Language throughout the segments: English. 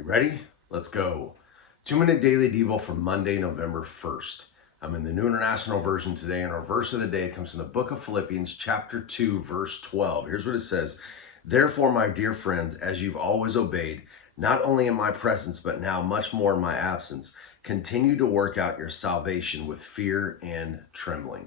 You ready? Let's go. 2-minute daily devo for Monday, November 1st. I'm in the New International Version today, and our verse of the day comes from the book of Philippians, chapter 2, verse 12. Here's what it says. Therefore, my dear friends, as you've always obeyed, not only in my presence, but now much more in my absence, continue to work out your salvation with fear and trembling.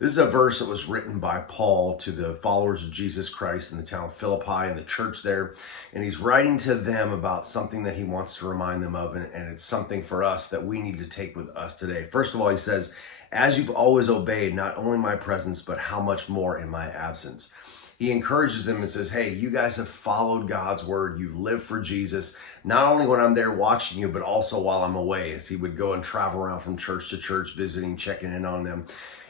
This is a verse that was written by Paul to the followers of Jesus Christ in the town of Philippi and the church there. And he's writing to them about something that he wants to remind them of. And it's something for us that we need to take with us today. First of all, he says, as you've always obeyed, not only my presence, but how much more in my absence. He encourages them and says, hey, you guys have followed God's word. You've lived for Jesus, not only when I'm there watching you, but also while I'm away, as he would go and travel around from church to church, visiting, checking in on them.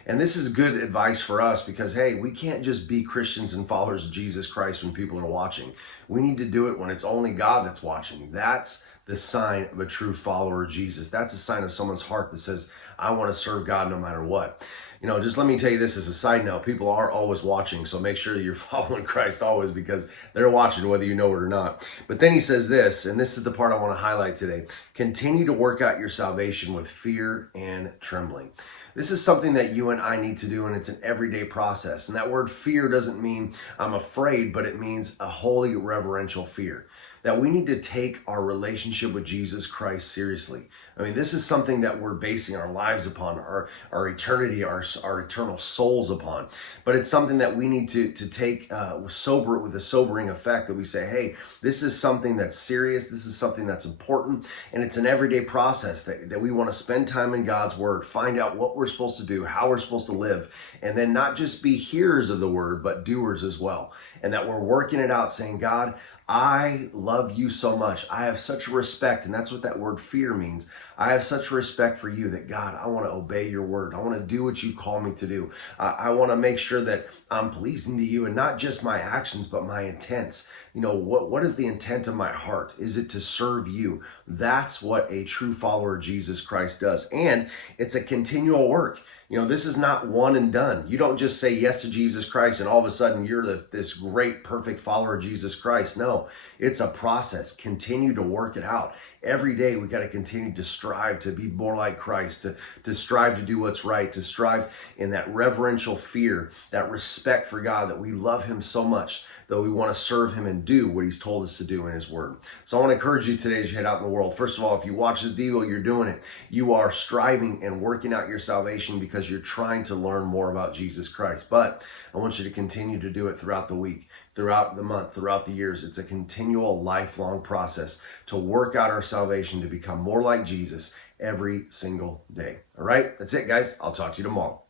And this is good advice for us because, hey, we can't just be Christians and followers of Jesus Christ when people are watching. We need to do it when it's only God that's watching. That's the sign of a true follower of Jesus. That's a sign of someone's heart that says, I want to serve God no matter what. You know, just let me tell you this as a side note. People are always watching, so make sure you're following Christ always because they're watching whether you know it or not. But then he says this, and this is the part I want to highlight today. Continue to work out your salvation with fear and trembling. This is something that you and I need to do, and it's an everyday process. And that word fear doesn't mean I'm afraid, but it means a holy reverential fear. That we need to take our relationship with Jesus Christ seriously. I mean, this is something that we're basing our lives upon, our eternity, our eternal souls upon. But it's something that we need to take with a sobering effect, that we say, hey, this is something that's serious, this is something that's important, and it's an everyday process that we want to spend time in God's word, find out what we're supposed to do, how we're supposed to live, and then not just be hearers of the word, but doers as well. And that we're working it out saying, God, I love you so much. I have such respect, and that's what that word fear means. I have such respect for you that, God, I want to obey your word. I want to do what you call me to do. I want to make sure that I'm pleasing to you, and not just my actions, but my intents. You know, what is the intent of my heart? Is it to serve you? That's what a true follower of Jesus Christ does. And it's a continual work. You know, this is not one and done. You don't just say yes to Jesus Christ and all of a sudden you're this great, perfect follower of Jesus Christ. No, it's a process. Continue to work it out. Every day we got to continue to strive to be more like Christ, to strive to do what's right, to strive in that reverential fear, that respect for God, that we love him so much that we want to serve him and do what he's told us to do in his word. So I want to encourage you today as you head out in the world. First of all, if you watch this devo, you're doing it. You are striving and working out your salvation because you're trying to learn more about Jesus Christ. But I want you to continue to do it throughout the week, throughout the month, throughout the years. It's a continual, lifelong process to work out our salvation to become more like Jesus every single day. All right, that's it, guys. I'll talk to you tomorrow.